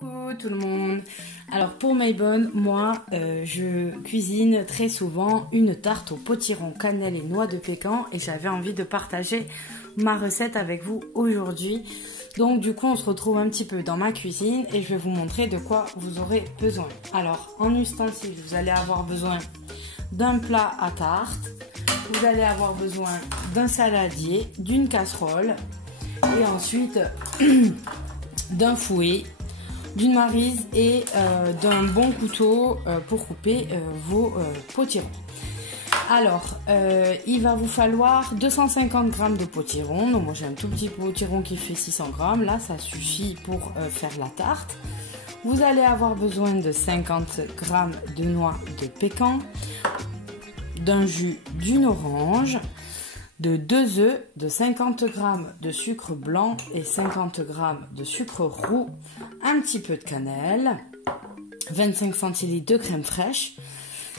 Coucou tout le monde. Alors pour mes bonnes, moi je cuisine très souvent une tarte au potiron cannelle et noix de pécan et j'avais envie de partager ma recette avec vous aujourd'hui. Donc du coup on se retrouve un petit peu dans ma cuisine et je vais vous montrer de quoi vous aurez besoin. Alors en ustensiles, vous allez avoir besoin d'un plat à tarte, vous allez avoir besoin d'un saladier, d'une casserole et ensuite d'un fouet, d'une maryse et d'un bon couteau pour couper vos potirons. Alors, il va vous falloir 250 g de potiron. Donc moi j'ai un tout petit potiron qui fait 600 g. Là, ça suffit pour faire la tarte. Vous allez avoir besoin de 50 g de noix de pécan, d'un jus d'une orange, de 2 œufs, de 50 g de sucre blanc et 50 g de sucre roux, un petit peu de cannelle, 25 centilitres de crème fraîche.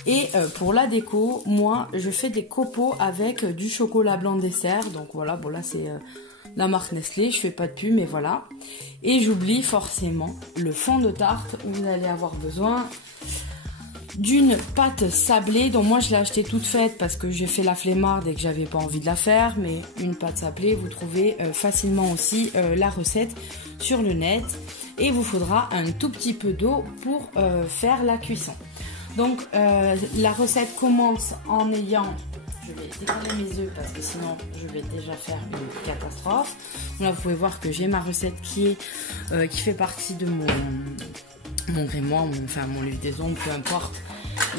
Et pour la déco, moi je fais des copeaux avec du chocolat blanc dessert. Donc voilà, bon là c'est la marque Nestlé, je fais pas de pub mais voilà. Et j'oublie forcément le fond de tarte où vous allez avoir besoin d'une pâte sablée. Donc moi je l'ai achetée toute faite parce que j'ai fait la flemmarde et que j'avais pas envie de la faire. Mais une pâte sablée, vous trouvez facilement aussi la recette sur le net. Et vous faudra un tout petit peu d'eau pour faire la cuisson. Donc la recette commence en ayant, je vais décoller mes œufs parce que sinon je vais déjà faire une catastrophe. Là vous pouvez voir que j'ai ma recette qui fait partie de mon grimoire, mon livre des ongles, peu importe,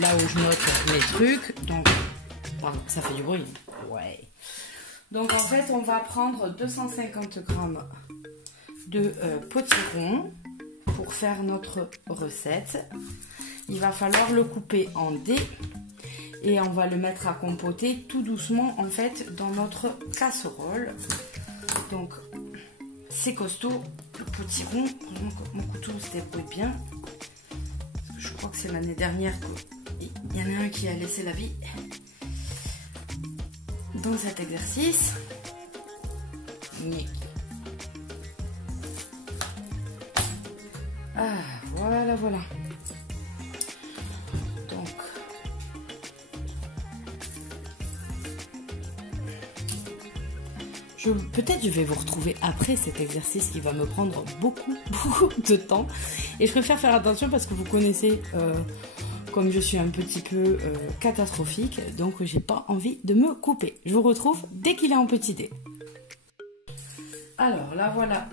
là où je note mes trucs. Donc, pardon, ça fait du bruit. Ouais. Donc en fait, on va prendre 250 g de potiron pour faire notre recette. Il va falloir le couper en dés et on va le mettre à compoter tout doucement en fait dans notre casserole. Donc c'est costaud le potiron. Mon couteau se débrouille bien. Parce que je crois que c'est l'année dernière qu'il y en a un qui a laissé la vie dans cet exercice. Ah, voilà. Peut-être je vais vous retrouver après cet exercice qui va me prendre beaucoup de temps. Et je préfère faire attention parce que vous connaissez comme je suis un petit peu catastrophique. Donc j'ai pas envie de me couper. Je vous retrouve dès qu'il est en petit dé. Alors là voilà,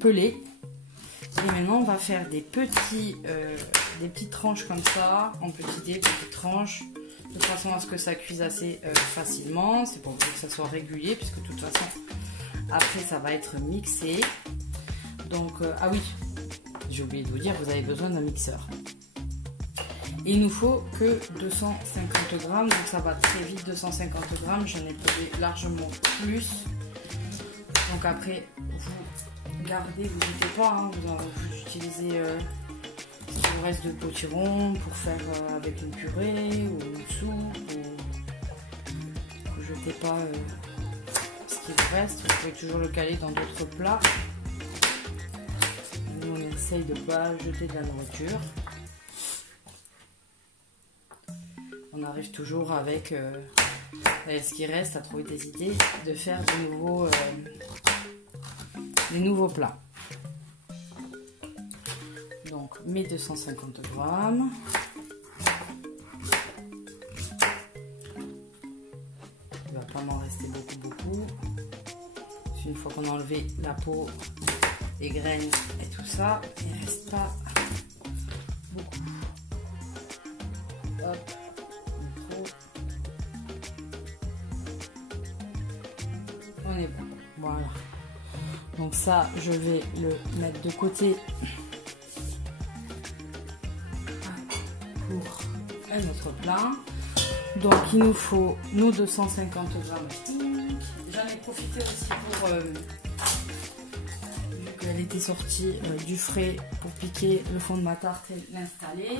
pelé. Et maintenant on va faire des petites tranches comme ça, en petits dés, petites tranches. De façon à ce que ça cuise assez facilement. C'est pour que ça soit régulier puisque de toute façon après ça va être mixé. Donc ah oui, j'ai oublié de vous dire, vous avez besoin d'un mixeur. Il nous faut que 250 g, donc ça va très vite. 250 g, j'en ai trouvé largement plus. Donc après vous gardez, vous n'hésitez pas, hein, vous utilisez ce qui vous reste de potiron pour faire avec une purée ou une soupe, ou vous jetez pas ce qui vous reste. Vous pouvez toujours le caler dans d'autres plats. Nous on essaye de ne pas jeter de la nourriture. On arrive toujours avec ce qui reste à trouver des idées de faire des nouveaux plats. Donc mes 250 g. Il va pas m'en rester beaucoup. Une fois qu'on a enlevé la peau, les graines et tout ça, il ne reste pas beaucoup. Hop, on est bon. Voilà. Donc ça, je vais le mettre de côté pour un autre plat. Donc il nous faut nos 250 g. J'en ai profité aussi pour, vu qu'elle était sortie du frais, pour piquer le fond de ma tarte et l'installer.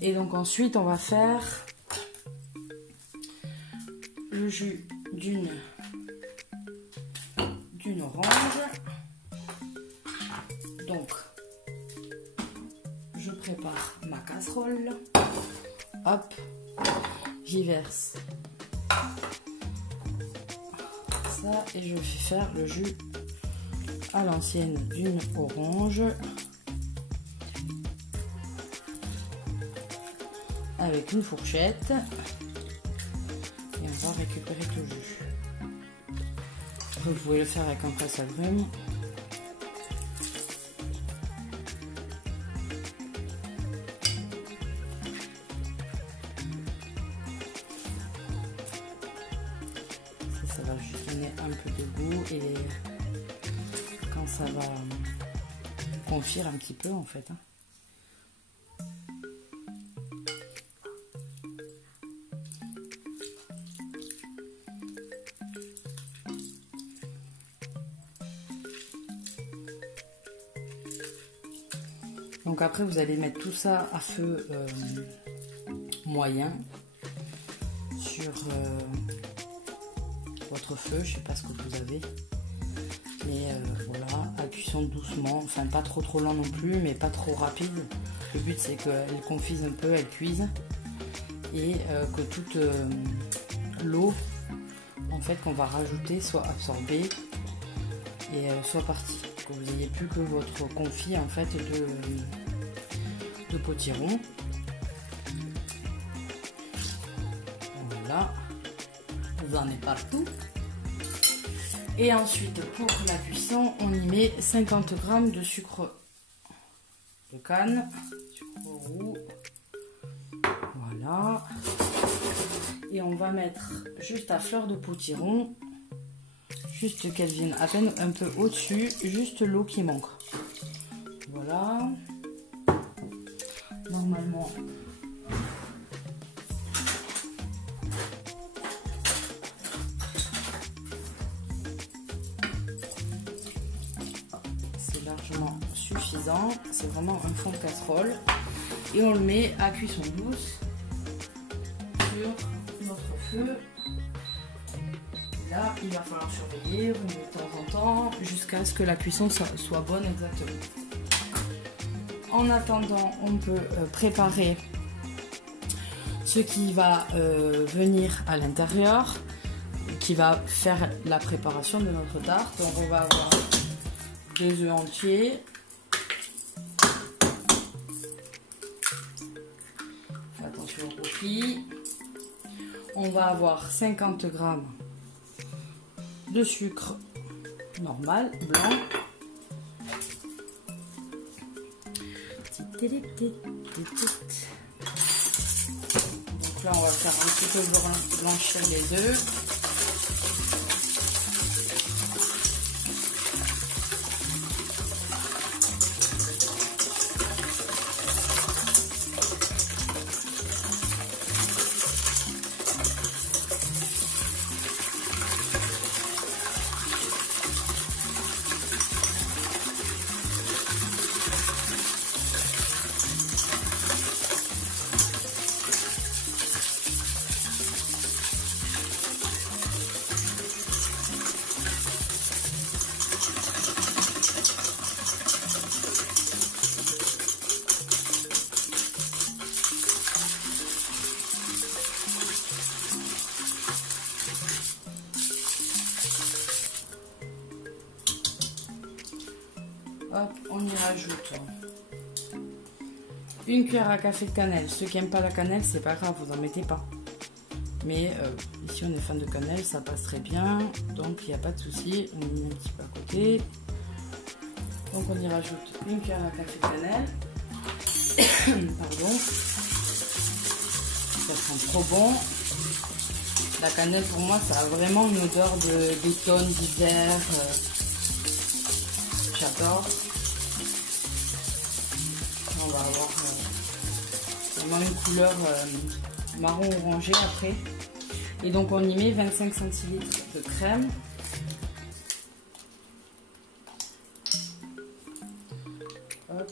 Et donc ensuite on va faire le jus d'une orange. Donc, je prépare ma casserole. Hop, j'y verse ça et je vais faire le jus à l'ancienne d'une orange avec une fourchette et on va récupérer tout le jus. Vous pouvez le faire avec un presse-agrumes. Ça va juste donner un peu de goût et quand ça va confire un petit peu en fait. Donc après vous allez mettre tout ça à feu moyen sur votre feu, je sais pas ce que vous avez, mais voilà, à cuisson doucement, enfin pas trop lent non plus, mais pas trop rapide. Le but c'est qu'elle confise un peu, elle cuise et que toute l'eau en fait qu'on va rajouter soit absorbée et soit partie, que vous n'ayez plus que votre confit en fait de potiron. Voilà, vous en êtes partout. Et ensuite pour la cuisson on y met 50 g de sucre de canne, sucre roux. Voilà, et on va mettre juste à fleur de potiron, juste qu'elle vienne à peine un peu au-dessus, juste l'eau qui manque. Voilà, normalement c'est largement suffisant. C'est vraiment un fond de casserole et on le met à cuisson douce sur notre feu. Là, il va falloir surveiller, remuer de temps en temps, jusqu'à ce que la cuisson soit bonne exactement. En attendant, on peut préparer ce qui va venir à l'intérieur, qui va faire la préparation de notre tarte. Donc on va avoir 2 œufs entiers. Faites attention aux coquilles. On va avoir 50 g de sucre normal, blanc. Donc là, on va faire un petit peu blanchir les œufs. Hop, on y rajoute 1 cuillère à café de cannelle. Ceux qui n'aiment pas la cannelle, c'est pas grave, vous en mettez pas. Mais ici on est fan de cannelle, ça passe très bien, donc il n'y a pas de souci. On y met un petit peu à côté. Donc on y rajoute 1 cuillère à café de cannelle. Pardon. Ça sent trop bon. La cannelle pour moi ça a vraiment une odeur d'automne, d'hiver. J'adore. On va avoir vraiment une couleur marron orangé après. Et donc on y met 25 centilitres de crème. Hop.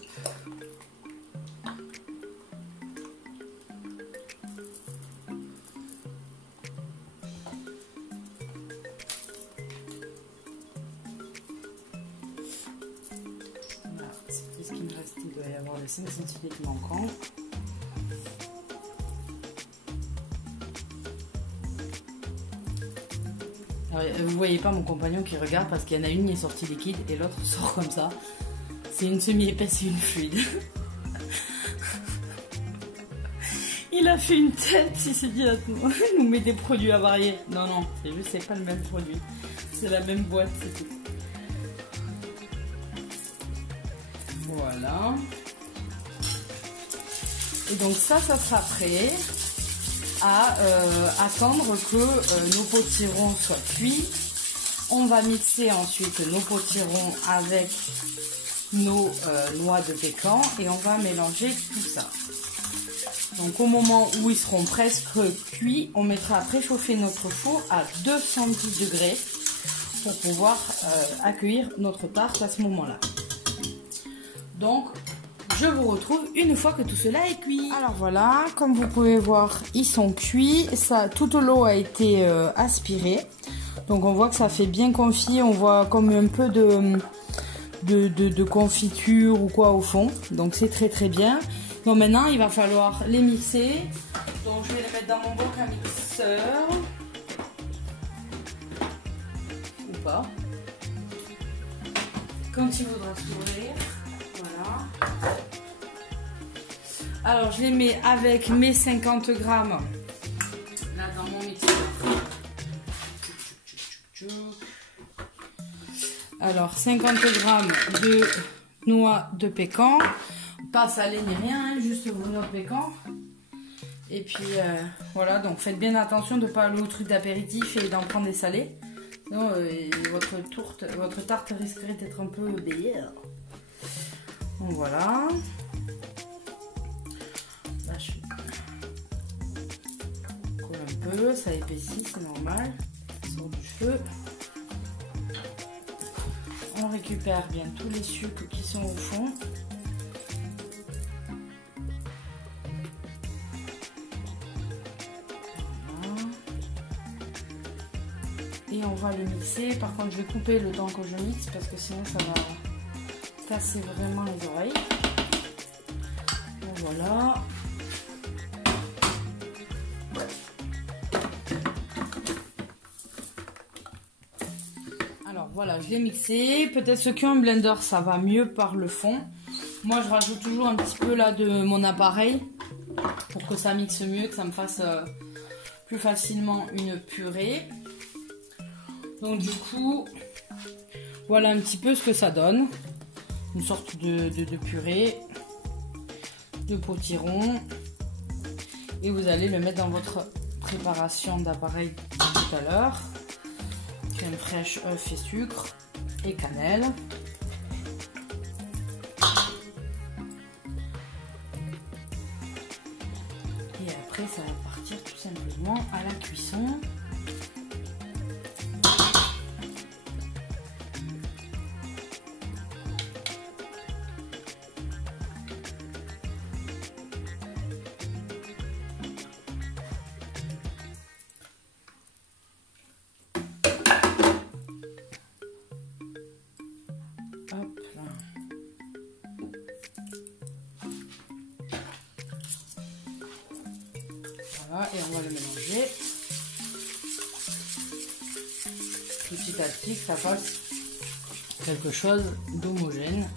Qu'est-ce qu'il me reste? Il doit y avoir les 5 centilitres manquants. Alors, vous voyez pas mon compagnon qui regarde parce qu'il y en a une qui est sortie liquide et l'autre sort comme ça. C'est une semi-épaisse et une fluide. Il a fait une tête, il s'est dit, il nous met des produits à varier. Non, non, c'est juste, c'est pas le même produit. C'est la même boîte, c'est tout. Voilà. Et donc ça sera prêt à attendre que nos potirons soient cuits. On va mixer ensuite nos potirons avec nos noix de pécan et on va mélanger tout ça. Donc au moment où ils seront presque cuits, on mettra à préchauffer notre four à 210 degrés pour pouvoir accueillir notre tarte à ce moment-là. Donc je vous retrouve une fois que tout cela est cuit. Alors voilà, comme vous pouvez voir, ils sont cuits. Toute l'eau a été aspirée. Donc on voit que ça fait bien confit. On voit comme un peu de confiture ou quoi au fond. Donc c'est très très bien. Donc maintenant il va falloir les mixer. Donc je vais les mettre dans mon boc à mixeur. Ou pas. Quand il voudra s'ouvrir. Voilà. Alors je les mets avec mes 50 grammes là dans mon mixeur. Alors 50 grammes de noix de pécan. Pas salé ni rien, hein, juste vos noix de pécan. Et puis voilà, donc faites bien attention de ne pas aller au truc d'apéritif et d'en prendre des salés. Sinon votre tarte risquerait d'être un peu meilleure. Donc voilà. Là je colle un peu, ça épaissit, c'est normal. Ça sort du feu. On récupère bien tous les sucres qui sont au fond. Et on va le mixer. Par contre, je vais couper le temps que je mixe parce que sinon ça va casser vraiment les oreilles. Donc voilà. Alors voilà, je l'ai mixé. Peut-être ceux qui ont un blender, ça va mieux par le fond. Moi, je rajoute toujours un petit peu là de mon appareil pour que ça mixe mieux, que ça me fasse plus facilement une purée. Donc du coup, voilà un petit peu ce que ça donne. Une sorte de purée de potiron. Et vous allez le mettre dans votre préparation d'appareil tout à l'heure. Crème fraîche, œuf et sucre et cannelle. Et après, ça va partir tout simplement à la cuisson. Hop là. Voilà, et on va le mélanger petit à petit, que ça fasse quelque chose d'homogène.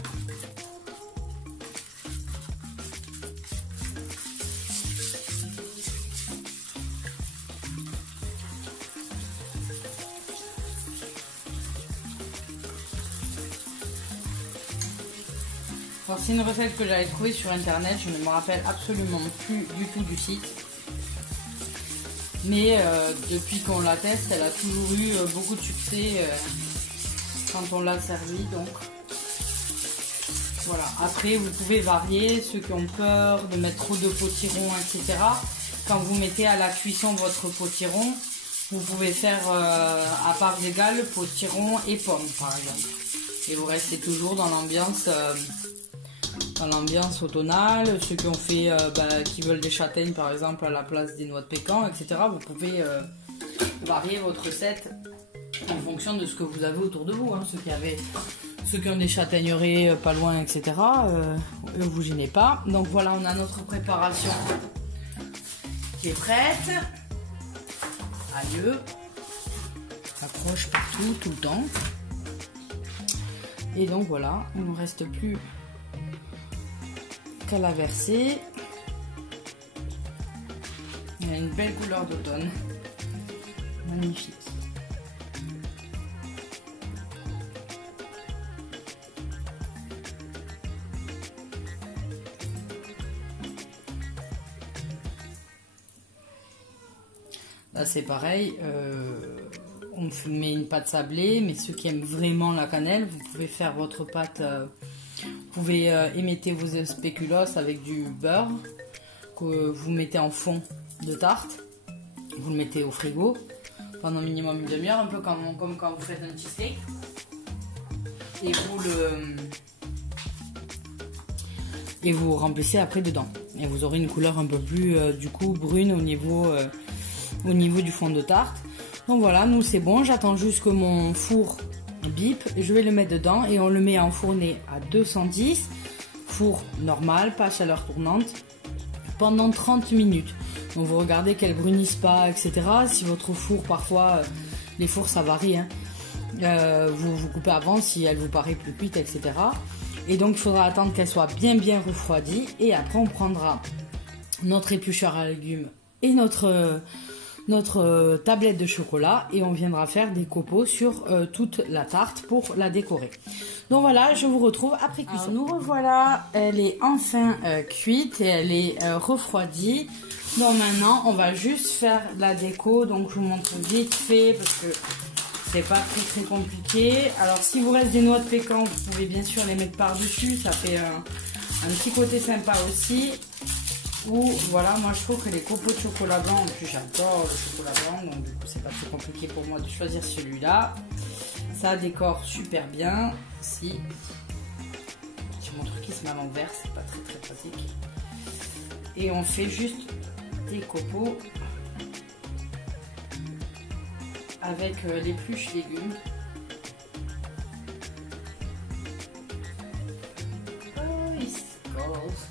C'est une recette que j'avais trouvée sur internet, je ne me rappelle absolument plus du tout du site. Mais depuis qu'on la teste, elle a toujours eu beaucoup de succès quand on l'a servi. Donc voilà. Après, vous pouvez varier, ceux qui ont peur de mettre trop de potiron, etc. Quand vous mettez à la cuisson votre potiron, vous pouvez faire à parts égales potiron et pommes par exemple. Et vous restez toujours dans l'ambiance automnale. Ceux qui ont fait, qui veulent des châtaignes par exemple à la place des noix de pécan, etc. Vous pouvez varier votre recette en fonction de ce que vous avez autour de vous. Hein. Ceux qui avaient Ceux qui ont des châtaigneraies pas loin, etc., ne vous gênez pas. Donc voilà, on a notre préparation qui est prête. Adieu. Accroche partout, tout le temps. Et donc voilà, il ne nous reste plus qu'à la verser. Il a une belle couleur d'automne. Magnifique. Là c'est pareil, on met une pâte sablée, mais ceux qui aiment vraiment la cannelle, vous pouvez faire votre pâte, vous pouvez émietter vos spéculoos avec du beurre que vous mettez en fond de tarte, vous le mettez au frigo pendant minimum une demi-heure, un peu comme quand vous faites un cheesecake, et vous remplissez après dedans, et vous aurez une couleur un peu plus du coup brune au niveau du fond de tarte. Donc voilà, nous c'est bon, j'attends juste que mon four bip, je vais le mettre dedans et on le met à enfourner à 210, four normal, pas chaleur tournante, pendant 30 minutes. Donc vous regardez qu'elle brunisse pas, etc. Si votre four, parfois, les fours ça varie, hein. Vous coupez avant si elle vous paraît plus cuite, etc. Et donc il faudra attendre qu'elle soit bien refroidie, et après on prendra notre éplucheur à légumes et notre tablette de chocolat, et on viendra faire des copeaux sur toute la tarte pour la décorer. Donc voilà, je vous retrouve après cuisson. Alors, nous revoilà, elle est enfin cuite et elle est refroidie. Donc maintenant on va juste faire la déco, donc je vous montre vite fait parce que c'est pas très compliqué. Alors si vous reste des noix de pécan, vous pouvez bien sûr les mettre par dessus, ça fait un petit côté sympa aussi. Ou voilà, moi je trouve que les copeaux de chocolat blanc, en plus j'adore le chocolat blanc, donc du coup c'est pas très compliqué pour moi de choisir celui-là. Ça décore super bien. Si j'ai mon truc qui se met à l'envers, c'est pas très pratique. Et on fait juste des copeaux avec l'épluche légumes.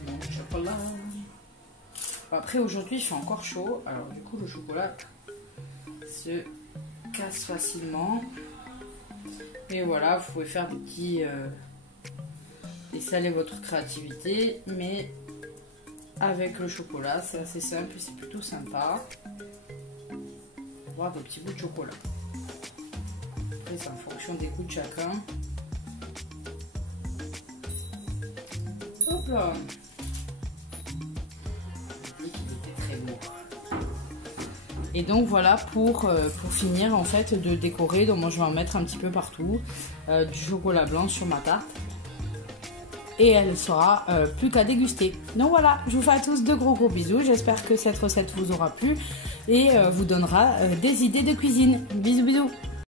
Mon chocolat. Après aujourd'hui il fait encore chaud, alors du coup le chocolat se casse facilement. Et voilà, vous pouvez faire des petits essaler votre créativité, mais avec le chocolat c'est assez simple et c'est plutôt sympa. Voir des petits bouts de chocolat. Après c'est en fonction des goûts de chacun. Hop là. Et donc voilà pour finir en fait de décorer. Donc moi je vais en mettre un petit peu partout du chocolat blanc sur ma tarte, et elle sera plus qu'à déguster. Donc voilà, je vous fais à tous de gros bisous. J'espère que cette recette vous aura plu et vous donnera des idées de cuisine. Bisous.